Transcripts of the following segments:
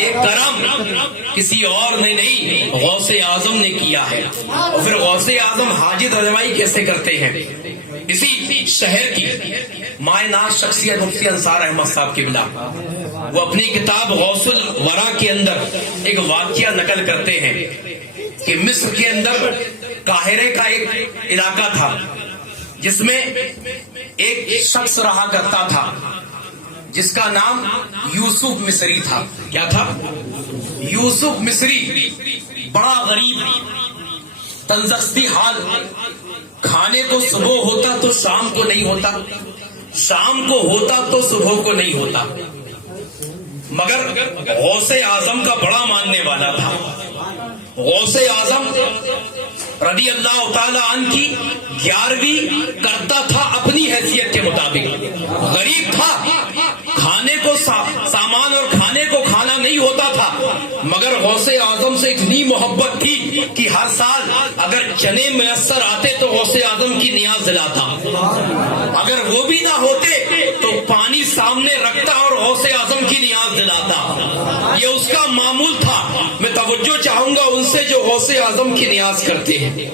یہ کرم کسی اور نے نہیں، غوث اعظم نے کیا ہے۔ اور پھر غوث اعظم حاجت رجوائی کیسے کرتے ہیں؟ اسی شہر کی مائے ناز شخصیت مفتی انصار احمد صاحب کی بلا، وہ اپنی کتاب غوث الورا کے اندر ایک واقعہ نقل کرتے ہیں کہ مصر کے اندر قاہرے کا ایک علاقہ تھا جس میں ایک شخص رہا کرتا تھا جس کا نام یوسف مصری تھا۔ کیا تھا؟ یوسف مصری، بڑا غریب، تنزستی حال، کھانے کو صبح ہوتا تو شام کو نہیں ہوتا، شام کو ہوتا تو صبح کو نہیں ہوتا، مگر غوث اعظم کا بڑا ماننے والا تھا۔ غوث اعظم رضی اللہ تعالی عنہ کی 11ویں کرتا تھا اپنی حیثیت کے مطابق۔ غریب تھا، کھانے کو سامان اور کھانے کو کھانا نہیں ہوتا تھا، مگر غوث اعظم سے اتنی محبت تھی کہ ہر سال اگر چنے میسر آتے تو غوث اعظم کی نیاز دلاتا، اگر وہ بھی نہ ہوتے تو پانی سامنے رکھتا اور غوث اعظم کی نیاز دلاتا۔ یہ اس کا معمول تھا۔ میں توجہ چاہوں گا ان سے جو غوث اعظم کی نیاز کرتے ہیں،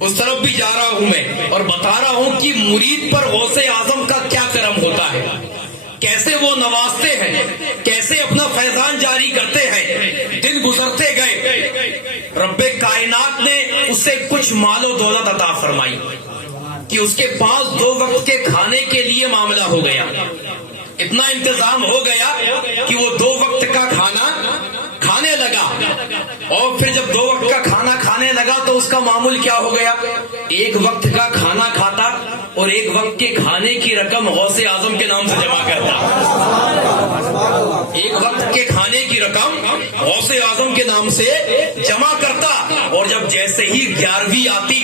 اس طرف بھی جا رہا ہوں میں اور بتا رہا ہوں کہ مرید پر غوث اعظم کا کیا کرم ہوتا ہے، کیسے وہ نوازتے ہیں، کیسے اپنا فیضان جاری کرتے ہیں۔ دن گزرتے گئے، رب کائنات نے اسے کچھ مال و دولت عطا فرمائی کہ اس کے پاس 2 وقت کے کھانے کے لیے معاملہ ہو گیا، اتنا انتظام ہو گیا کہ وہ 2 وقت کا کھانا کھانے لگا۔ اور پھر جب 2 وقت کا کھانا کھانے لگا تو اس کا معمول کیا ہو گیا؟ 1 وقت کا کھانا کھاتا اور 1 وقت کے کھانے کی رقم غوث اعظم کے نام سے جمع کرتا۔ 1 وقت کے کھانے کی رقم غوث اعظم کے نام سے جمع کرتا، اور جب جیسے ہی 11ویں آتی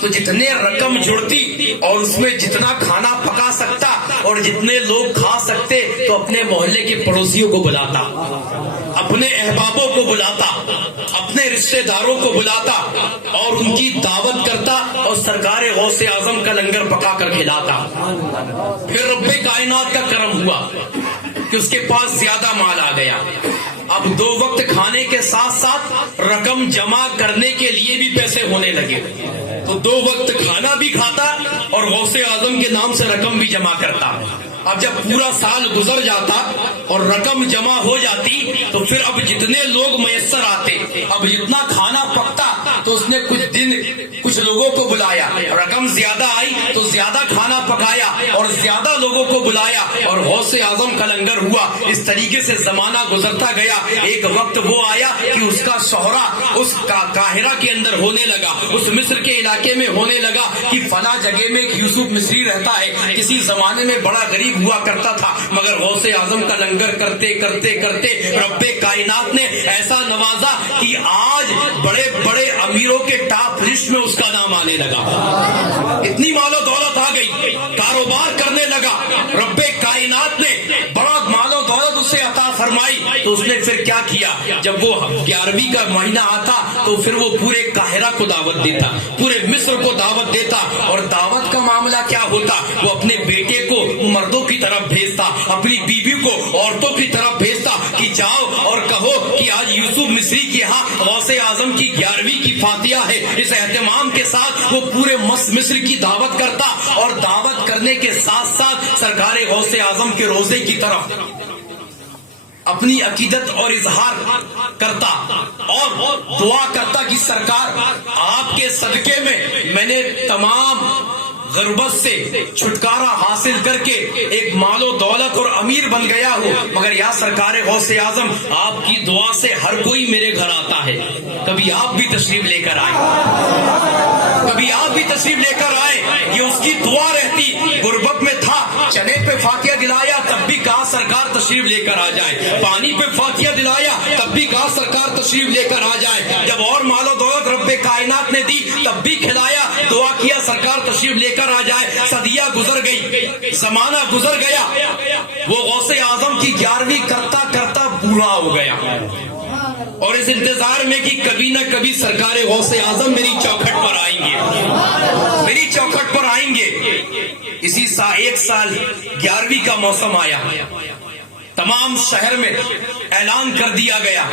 تو جتنے رقم جڑتی اور اس میں جتنا کھانا پکا سکتا اور جتنے لوگ کھا سکتے تو اپنے محلے کے پڑوسیوں کو بلاتا، اپنے احبابوں کو بلاتا، اپنے رشتہ داروں کو بلاتا اور ان کی دعوت کرتا اور سرکار غوث اعظم کا لنگر پکا کر کھلاتا۔ پھر رب کائنات کا کرم ہوا کہ اس کے پاس زیادہ مال آ گیا۔ اب 2 وقت کھانے کے ساتھ ساتھ رقم جمع کرنے کے لیے بھی پیسے ہونے لگے، تو 2 وقت کھانا بھی کھاتا اور غوث اعظم کے نام سے رقم بھی جمع کرتا۔ اب جب پورا سال گزر جاتا اور رقم جمع ہو جاتی تو پھر اب جتنے لوگ میسر آتے، اب جتنا کھانا پکتا تو اس نے کچھ لوگوں کو بلایا، رقم زیادہ آئی تو زیادہ کھانا پکایا اور زیادہ لوگوں کو بلایا اور غوث اعظم کا لنگر ہوا۔ اس طریقے سے زمانہ گزرتا گیا۔ ایک وقت وہ آیا کہ اس کا شہرہ اس قاہرہ کے اندر ہونے لگا، اس مصر کے علاقے میں ہونے لگا کہ فلاں جگہ میں ایک یوسف مصری رہتا ہے، کسی زمانے میں بڑا غریب ہوا کرتا تھا، مگر غوث اعظم کا لنگر کرتے کرتے کرتے رب کائنات نے ایسا نوازا کہ آج بڑے بڑے امیروں کے ٹاپ لسٹ میں اس کا نام آنے لگا۔ اتنی مال و دولت آ گئی، کاروبار کرنے لگا، رب کائنات نے بڑا مال و دولت اسے عطا فرمائی۔ تو اس نے پھر کیا کیا؟ جب وہ 11ویں کا مہینہ آتا تو پھر وہ پورے قاہرہ کو دعوت دیتا، پورے مصر کو دعوت دیتا، اور دعوت کا معاملہ کیا ہوتا؟ وہ اپنے بیٹے کو مردوں کی طرف بھیجتا، اپنی بیوی کو عورتوں کی طرف بھیجتا کہ جاؤ اور کہو کہ آج یوسف مصری کے ہاں غوث اعظم کی 11ویں کی فاتحہ ہے۔ اس اہتمام کے ساتھ وہ پورے مصر کی دعوت کرتا اور دعوت کرنے کے ساتھ ساتھ سرکار غوث اعظم کے روزے کی طرف اپنی عقیدت اور اظہار کرتا اور دعا کرتا کہ سرکار آپ کے صدقے میں نے تمام غربت سے چھٹکارا حاصل کر کے ایک مال و دولت اور امیر بن گیا ہوں، مگر یا سرکار غوث اعظم آپ کی دعا سے ہر کوئی میرے گھر آتا ہے، کبھی آپ بھی تشریف لے کر آئے، کبھی آپ بھی تشریف لے کر آئے۔ یہ اس کی دعا رہتی۔ غربت میں تھا، چنے پہ فاتحہ دلایا تب بھی کہا سرکار تشریف لے کر آ جائے، پانی پہ فاتحہ دلایا تب بھی کہا سرکار تشریف لے کر آ جائے، جب اور مال و دولت رب کائنات نے دی تب بھی کھلایا، دعا کیا سرکار تشریف لے کر آ جائے۔ صدیہ گزر گئی، زمانہ گزر گیا، وہ غوث اعظم کی 11ویں کرتا کرتا بوڑھا ہو گیا، اور اس انتظار میں کہ کبھی نہ کبھی سرکار غوث اعظم میری چوکھٹ پر آئیں گے، میری چوکھٹ پر آئیں گے۔ اسی 1 سال 11ویں کا موسم آیا، تمام شہر میں اعلان کر دیا گیا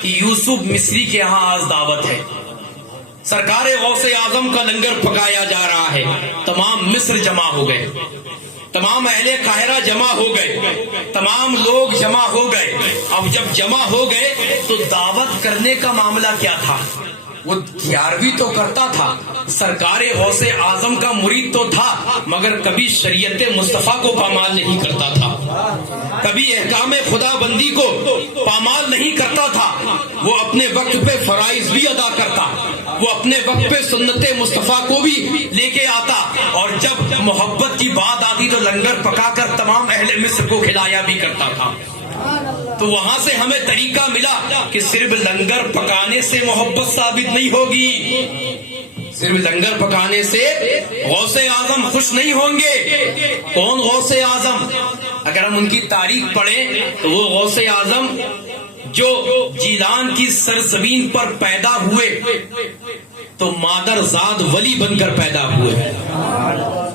کہ یوسف مصری کے یہاں آج دعوت ہے، سرکار غوث اعظم کا لنگر پکایا جا رہا ہے۔ تمام مصر جمع ہو گئے، تمام اہل قاہرہ جمع ہو گئے، تمام لوگ جمع ہو گئے۔ اب جب جمع ہو گئے تو دعوت کرنے کا معاملہ کیا تھا؟ وہ 11ویں تو کرتا تھا، سرکار غوث اعظم کا مرید تو تھا، مگر کبھی شریعت مصطفیٰ کو پامال نہیں کرتا تھا، کبھی احکام خدا بندی کو پامال نہیں کرتا تھا۔ وہ اپنے وقت پہ فرائض بھی ادا کرتا، وہ اپنے وقت پہ سنت مصطفیٰ کو بھی لے کے آتا، اور جب محبت کی بات آتی تو لنگر پکا کر تمام اہل مصر کو کھلایا بھی کرتا تھا۔ تو وہاں سے ہمیں طریقہ ملا کہ صرف لنگر پکانے سے محبت ثابت نہیں ہوگی، صرف لنگر پکانے سے غوث اعظم خوش نہیں ہوں گے۔ کون غوث اعظم؟ اگر ہم ان کی تاریخ پڑھیں تو وہ غوث اعظم جو جیلان کی سرزمین پر پیدا ہوئے تو مادر زاد ولی بن کر پیدا ہوئے۔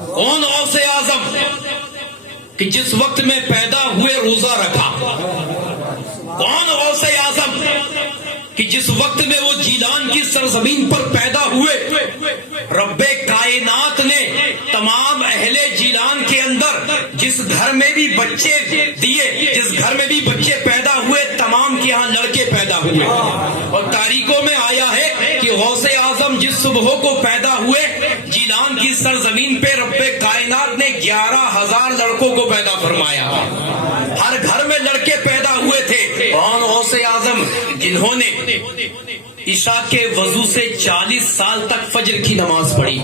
کون غوث اعظم کہ جس وقت میں پیدا ہوئے روزہ رکھا؟ کون غوث اعظم کہ جس وقت میں وہ جیلان کی سرزمین پر پیدا ہوئے رب کائنات نے تمام اہل جیلان کے اندر جس گھر میں بھی بچے دیے، جس گھر میں بھی بچے پیدا ہوئے، تمام کے ہاں لڑکے پیدا ہوئے۔ اور تاریخوں میں آیا ہے کہ غوث اعظم جس صبح کو پیدا ہوئے جیلان کی سرزمین پہ رب کائنات نے 11,000 لڑکوں کو پیدا فرمایا، ہر گھر میں لڑکے پیدا ہوئے تھے۔ کون غوث اعظم جنہوں نے عشاء کے وضو سے 40 سال تک فجر کی نماز پڑھی؟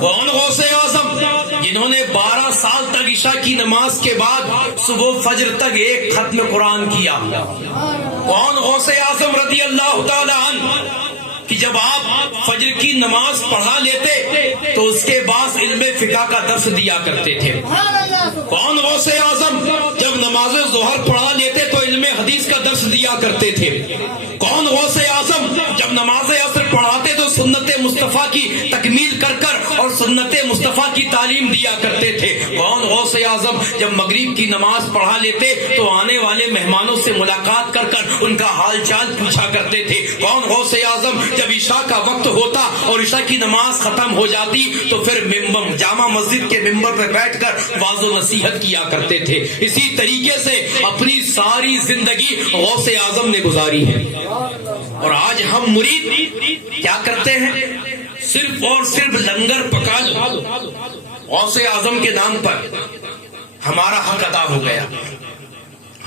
کون غوث اعظم جنہوں نے 12 سال تک عشاء کی نماز کے بعد صبح فجر تک ایک ختم قرآن کیا؟ کون غوث اعظم رضی اللہ تعالی عنہ کہ جب آپ فجر کی نماز پڑھا لیتے تو اس کے بعد علم فقہ کا درس دیا کرتے تھے؟ کون غوث اعظم جب نماز ظہر پڑھا لیتے تو علم حدیث کا درس دیا کرتے تھے؟ کون غوث اعظم جب نماز عصر پڑھاتے تو سنت مصطفیٰ کی تکمیل کر کر اور سنت مصطفیٰ کی تعلیم دیا کرتے تھے؟ کون غوث اعظم جب مغرب کی نماز پڑھا لیتے تو آنے والے مہمانوں سے ملاقات کر کر ان کا حال چال پوچھا کرتے تھے؟ کون غوث اعظم جب عشاء کا وقت ہوتا اور عشاء کی نماز ختم ہو جاتی تو پھر جامع مسجد کے ممبر پہ بیٹھ کر واعظ و نصیحت کیا کرتے تھے؟ اسی طریقے سے اپنی ساری زندگی غوث اعظم نے گزاری ہے۔ اور آج ہم مرید کیا کرتے ہیں؟ صرف اور صرف لنگر پکا لو، غوث اعظم کے نام پر ہمارا حق ادا ہو گیا،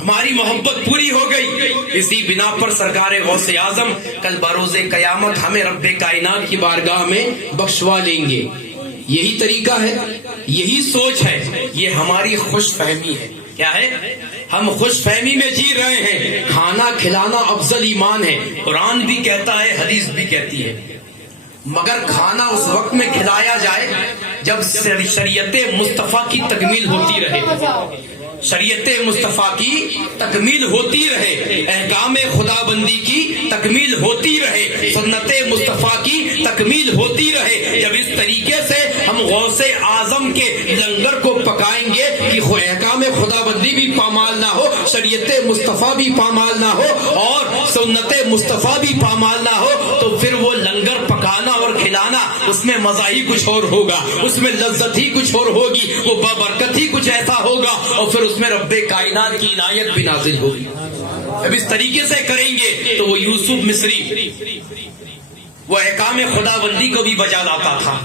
ہماری محبت پوری ہو گئی۔ اسی بنا پر سرکار غوث اعظم کل بروز قیامت ہمیں رب کائنات کی بارگاہ میں بخشوا لیں گے۔ یہی طریقہ ہے، یہی سوچ ہے، یہ ہماری خوش فہمی ہے۔ کیا ہے؟ ہم خوش فہمی میں جی رہے ہیں، کھانا کھلانا افضل ایمان ہے، قرآن بھی کہتا ہے، حدیث بھی کہتی ہے، مگر کھانا اس وقت میں کھلایا جائے جب شریعت مصطفیٰ کی تکمیل ہوتی رہے، شریعت مصطفیٰ کی تکمیل ہوتی رہے، احکام خدا بندی کی تکمیل ہوتی رہے، سنت مصطفیٰ کی تکمیل ہوتی رہے۔ جب اس طریقے سے ہم غوث اعظم کے لنگر کو پکائیں گے کہ احکام خدا بندی بھی پامال نہ ہو، شریعت مصطفیٰ بھی پامال نہ ہو اور سنت مصطفیٰ بھی پامال نہ ہو، تو پھر وہ لنگر پکانا اور کھلانا اس میں مزہ ہی کچھ اور ہوگا، اس میں لذت ہی کچھ اور ہوگی، وہ بابرکت ہی کچھ ایسا ہوگا، اور پھر اس میں رب کائنات کی عنایت بھی نازل ہوگی۔ جب اس طریقے سے کریں گے تو وہ یوسف مصری وہ احکام خدا بندی کو بھی بجا لاتا تھا،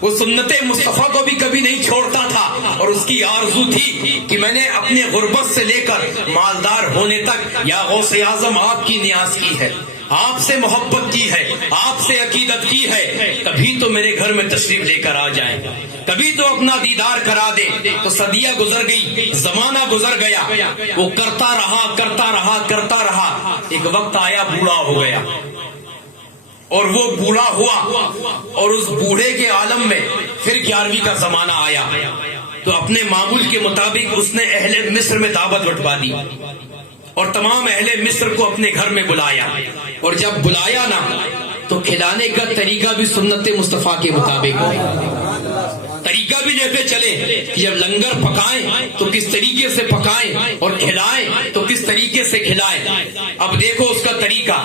وہ سنت مصطفیٰ کو بھی کبھی نہیں چھوڑتا تھا، اور اس کی آرزو تھی کہ میں نے اپنے غربت سے لے کر مالدار ہونے تک یا غوث اعظم آپ کی نیاز کی ہے، آپ سے محبت کی ہے، آپ سے عقیدت کی ہے، کبھی تو میرے گھر میں تشریف لے کر آ جائیں، کبھی تو اپنا دیدار کرا دے۔ تو صدیہ گزر گئی، زمانہ گزر گیا، وہ کرتا رہا، ایک وقت آیا بوڑھا ہو گیا، اور وہ بوڑھا ہوا، اور اس بوڑھے کے عالم میں پھر 11ویں کا زمانہ آیا، تو اپنے معمول کے مطابق اس نے اہل مصر میں دعوت بٹوا دی اور تمام اہل مصر کو اپنے گھر میں بلایا، اور جب بلایا نا تو کھلانے کا طریقہ بھی سنت مصطفیٰ کے مطابق طریقہ بھی لیتے چلے کہ جب لنگر پکائیں تو کس طریقے سے پکائیں اور کھلائیں تو کس طریقے طریقے سے کھلائے. اب دیکھو اس کا طریقہ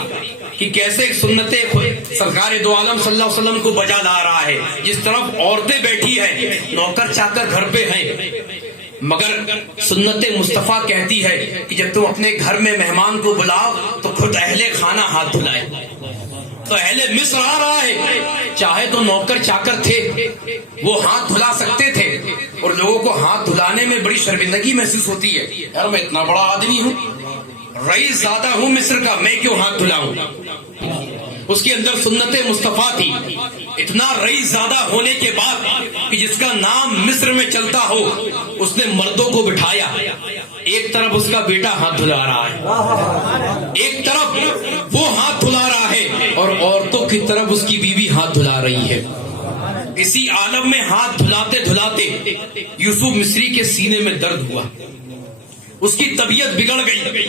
کہ کیسے سنت سرکار دو عالم صلی اللہ علیہ وسلم کو بجا لا رہا ہے. جس طرف عورتیں بیٹھی ہیں, نوکر چاکر گھر پہ ہیں, مگر سنت مصطفیٰ کہتی ہے کہ جب تم اپنے گھر میں مہمان کو بلاؤ تو خود اہل خانہ ہاتھ دھلائے. تو اہل مصر آ رہا ہے, چاہے تو نوکر چاکر تھے وہ ہاتھ دھلا سکتے تھے, اور لوگوں کو ہاتھ دھلانے میں بڑی شرمندگی محسوس ہوتی ہے. یار میں اتنا بڑا آدمی ہوں, رئیس زیادہ ہوں مصر کا, میں کیوں ہاتھ دھلاؤں. اس کے اندر سنت مصطفیٰ تھی. اتنا رئیس زیادہ ہونے کے بعد کہ جس کا نام مصر میں چلتا ہو, اس نے مردوں کو بٹھایا. ایک طرف اس کا بیٹا ہاتھ دھلا رہا ہے, ایک طرف وہ ہاتھ دھلا رہا ہے, اور عورتوں کی طرف اس کی بیوی ہاتھ دھلا رہی ہے. اسی عالم میں ہاتھ دھلاتے دھلاتے یوسف مصری کے سینے میں درد ہوا, اس کی طبیعت بگڑ گئی.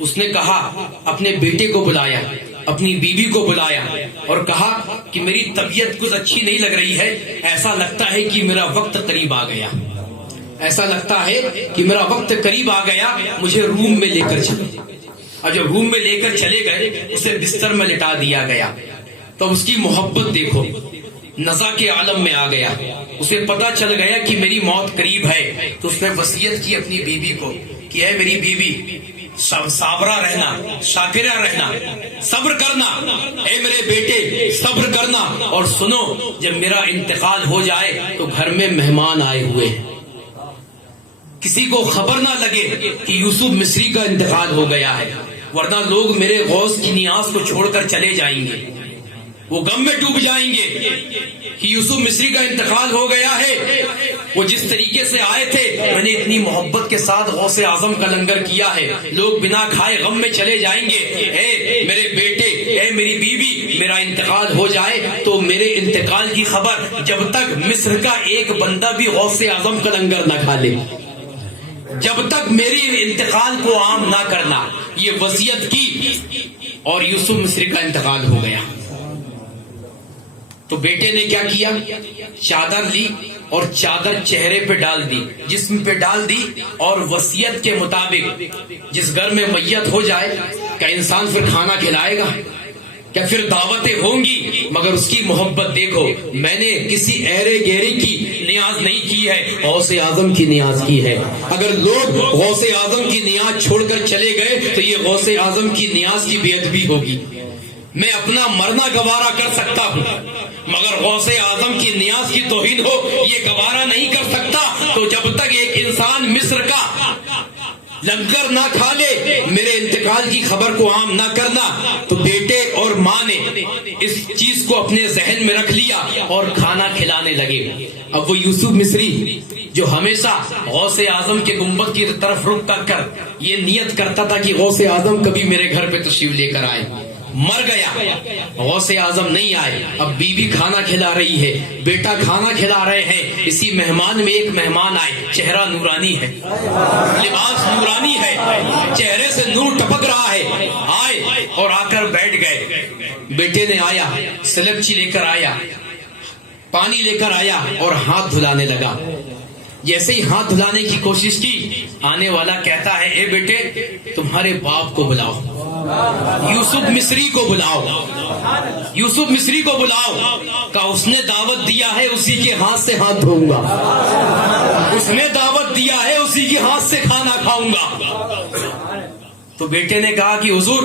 اس نے کہا, اپنے بیٹے کو بلایا, اپنی بیوی کو بلایا اور کہا کہ میری طبیعت کچھ اچھی نہیں لگ رہی ہے, ایسا لگتا ہے کہ میرا وقت قریب آ گیا, ایسا لگتا ہے کہ میرا وقت قریب آ گیا, مجھے روم میں لے کر چلو. اور جب روم میں لے کر چلے گئے, اسے بستر میں لٹا دیا گیا. تو اس کی محبت دیکھو, نزا کے عالم میں آ گیا. اسے پتا چل گیا کہ میری موت قریب ہے. تو اس نے وصیت کی اپنی بیوی کو کہ اے میری بیوی, صابرہ رہنا, شاکرہ رہنا, صبر کرنا. اے میرے بیٹے صبر کرنا, اور سنو جب میرا انتقال ہو جائے تو گھر میں مہمان آئے ہوئے, کسی کو خبر نہ لگے کہ یوسف مصری کا انتقال ہو گیا ہے, ورنہ لوگ میرے غوث کی نیاز کو چھوڑ کر چلے جائیں گے, وہ غم میں ڈوب جائیں گے کہ یوسف مصری کا انتقال ہو گیا ہے. وہ جس طریقے سے آئے تھے, میں نے اتنی محبت کے ساتھ غوث اعظم کا لنگر کیا ہے, لوگ بنا کھائے غم میں چلے جائیں گے. اے میرے بیٹے, اے میری بیوی, میرا انتقال ہو جائے تو میرے انتقال کی خبر جب تک مصر کا ایک بندہ بھی غوث اعظم کا لنگر نہ کھا لے, جب تک میری انتقال کو عام نہ کرنا. یہ وصیت کی اور یوسف مصری کا انتقال ہو گیا. تو بیٹے نے کیا کیا, چادر لی اور چادر چہرے پہ ڈال دی, جسم پہ ڈال دی, اور وصیت کے مطابق جس گھر میں میت ہو جائے کیا انسان پھر کھانا کھلائے گا, کیا پھر دعوتیں ہوں گی؟ مگر اس کی محبت دیکھو, میں نے کسی ایرے گیرے کی نیاز نہیں کی ہے, غوث اعظم کی نیاز کی ہے. اگر لوگ غوث اعظم کی نیاز چھوڑ کر چلے گئے تو یہ غوث اعظم کی نیاز کی بے ادبی ہوگی. میں اپنا مرنا گوارا کر سکتا ہوں, مگر غوث اعظم کی نیاز کی توہین ہو یہ گوارا نہیں کر سکتا. تو جب تک ایک انسان مصر کا لنگر نہ کھا لے, میرے انتقال کی خبر کو عام نہ کرنا. تو بیٹے اور ماں نے اس چیز کو اپنے ذہن میں رکھ لیا اور کھانا کھلانے لگے. اب وہ یوسف مصری جو ہمیشہ غوث اعظم کے گنبد کی طرف رخ کر یہ نیت کرتا تھا کہ غوث اعظم کبھی میرے گھر پہ تشریف لے کر آئے, مر گیا, غوث اعظم نہیں آئے. اب بیوی کھانا کھلا رہی ہے, بیٹا کھانا کھلا رہے ہیں. اسی مہمان میں ایک مہمان آئے, چہرہ نورانی ہے, لباس نورانی ہے, چہرے سے نور ٹپک رہا ہے. آئے اور آ کر بیٹھ گئے. بیٹے نے آیا, سلبچی لے کر آیا, پانی لے کر آیا اور ہاتھ دھلانے لگا. جیسے ہی ہاتھ دھلانے کی کوشش کی, آنے والا کہتا ہے اے بیٹے تمہارے باپ کو بلاؤ, یوسف مصری کو بلاؤ, یوسف مصری کو بلاؤ. کہا اس نے دعوت دیا ہے اسی کے ہاتھ سے ہاتھ دھوؤں گا, اس نے دعوت دیا ہے اسی کے ہاتھ سے کھانا کھاؤں گا. تو بیٹے نے کہا کہ حضور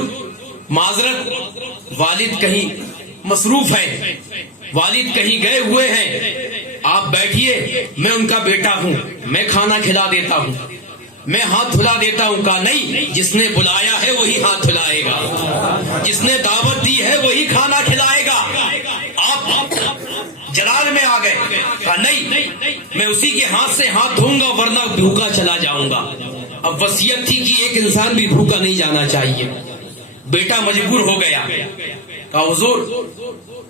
معذرت, والد کہیں مصروف ہے, والد کہیں گئے ہوئے ہیں, آپ بیٹھیے, میں ان کا بیٹا ہوں, میں کھانا کھلا دیتا ہوں, میں ہاتھ دھلا دیتا ہوں. کہا نہیں, جس نے بلایا ہے وہی ہاتھ دھلائے گا, جس نے دعوت دی ہے وہی کھانا کھلائے گا. آپ جلال میں آ گئے. کہا نہیں, میں اسی کے ہاتھ سے ہاتھ دھوؤں گا ورنہ بھوکا چلا جاؤں گا. اب وصیت تھی کہ ایک انسان بھی بھوکا نہیں جانا چاہیے. بیٹا مجبور ہو گیا. کہا حضور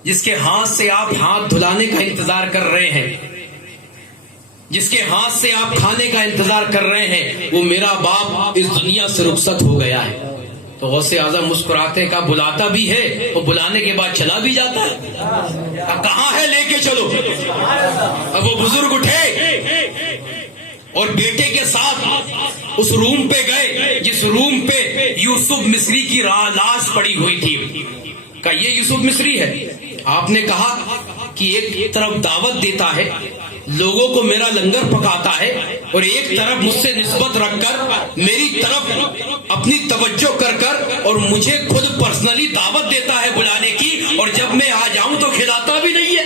جس کے ہاتھ سے آپ ہاتھ دھلانے کا انتظار کر رہے ہیں, جس کے ہاتھ سے آپ کھانے کا انتظار کر رہے ہیں, وہ میرا باپ اس دنیا سے رخصت ہو گیا ہے. تو غوث اعظم مسکراتے کا بلاتا بھی ہے اور بلانے کے بعد چلا بھی جاتا ہے. اب کہاں ہے, لے کے چلو. اب وہ بزرگ اٹھے, اور بیٹے کے ساتھ اس روم پہ گئے جس روم پہ یوسف مصری کی لاش پڑی ہوئی تھی. کہا یہ یوسف مصری ہے. آپ نے کہا کہ ایک طرف دعوت دیتا ہے, لوگوں کو میرا لنگر پکاتا ہے, اور ایک طرف مجھ سے نسبت رکھ کر میری طرف اپنی توجہ کر اور مجھے خود پرسنلی دعوت دیتا ہے بلانے کی, اور جب میں آ جاؤں تو کھلاتا بھی نہیں ہے,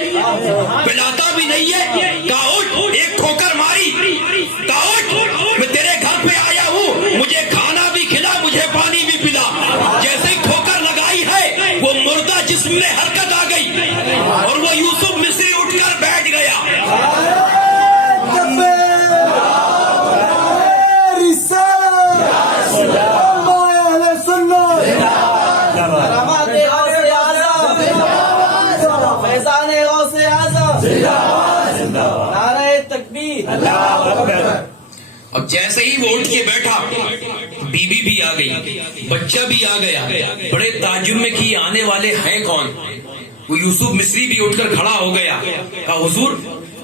پلاتا بھی نہیں ہے. کہا اٹھ, ایک ٹھوکر ماری. کہا اٹھ, میں تیرے گھر پہ آیا ہوں, مجھے کھانا بھی کھلا, مجھے پانی بھی پلا. جیسے ہی ٹھوکر لگائی ہے وہ مردہ جسم میں حرکت آ گئی اور وہ یوسف مصری اٹھ کر بیٹھ گیا. اب جیسے ہی وہ اٹھ کے بیٹھا, بیوی بھی آ گئی, بچہ بھی آ گیا. بڑے تعجب میں کہ آنے والے ہیں کون. وہ یوسف مصری بھی اٹھ کر کھڑا ہو گیا. کہا حضور,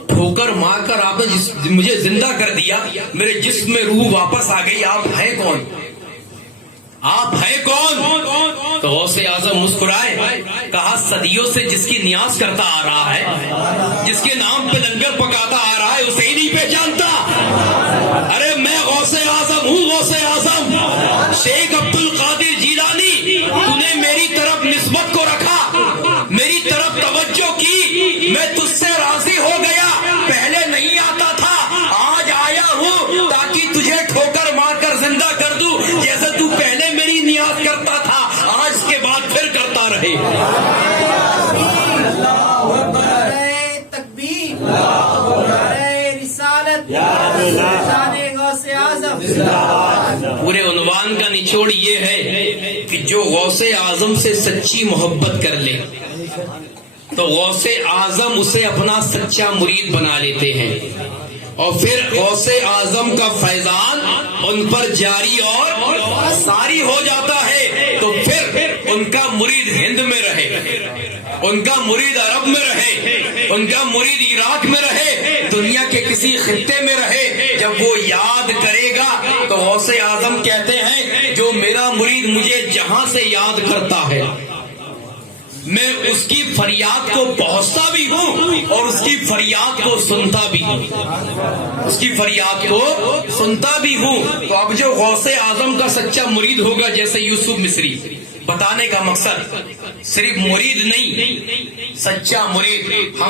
ٹھوکر مار کر آپ نے مجھے زندہ کر دیا, میرے جسم میں روح واپس آ گئی, آپ ہیں کون, آپ ہیں کون؟ تو غوث اعظم مسکرائے. کہا صدیوں سے جس کی نیاز کرتا آ رہا ہے, جس کے نام پہ لنگر پکاتا آ رہا ہے, اسے ہی نہیں پہچانتا. ارے میں غوث اعظم ہوں, غوث اعظم شیخ عبد القادر جیلانی. تو نے میری طرف نسبت کو رکھا, میری طرف توجہ کی, میں تجھ سے راضی ہو گیا. پہلے نہیں آتا تھا, آج آیا ہوں تاکہ تجھے ٹھوکر مار کر زندہ کر دوں. جیسے تو پہلے میری نیاز کرتا تھا, آج کے بعد پھر کرتا رہے. پورے عنوان کا نچوڑ یہ ہے کہ جو غوث اعظم سے سچی محبت کر لے تو غوث اعظم اسے اپنا سچا مرید بنا لیتے ہیں, اور پھر غوث اعظم کا فیضان ان پر جاری اور ساری ہو جاتا ہے. تو پھر ان کا مرید ہند میں رہے, ان کا مرید عرب میں رہے, ان کا مرید عراق میں رہے, دنیا کے کسی خطے میں رہے, جب وہ یاد کرے گا تو غوث اعظم کہتے ہیں جو میرا مرید مجھے جہاں سے یاد کرتا ہے میں اس کی فریاد کو پہنچتا بھی ہوں اور اس کی فریاد کو سنتا بھی ہوں, اس کی فریاد کو سنتا بھی ہوں. تو اب جو غوث اعظم کا سچا مرید ہوگا جیسے یوسف مصری, بتانے کا مقصد صرف مرید نہیں, سچا مرید ہم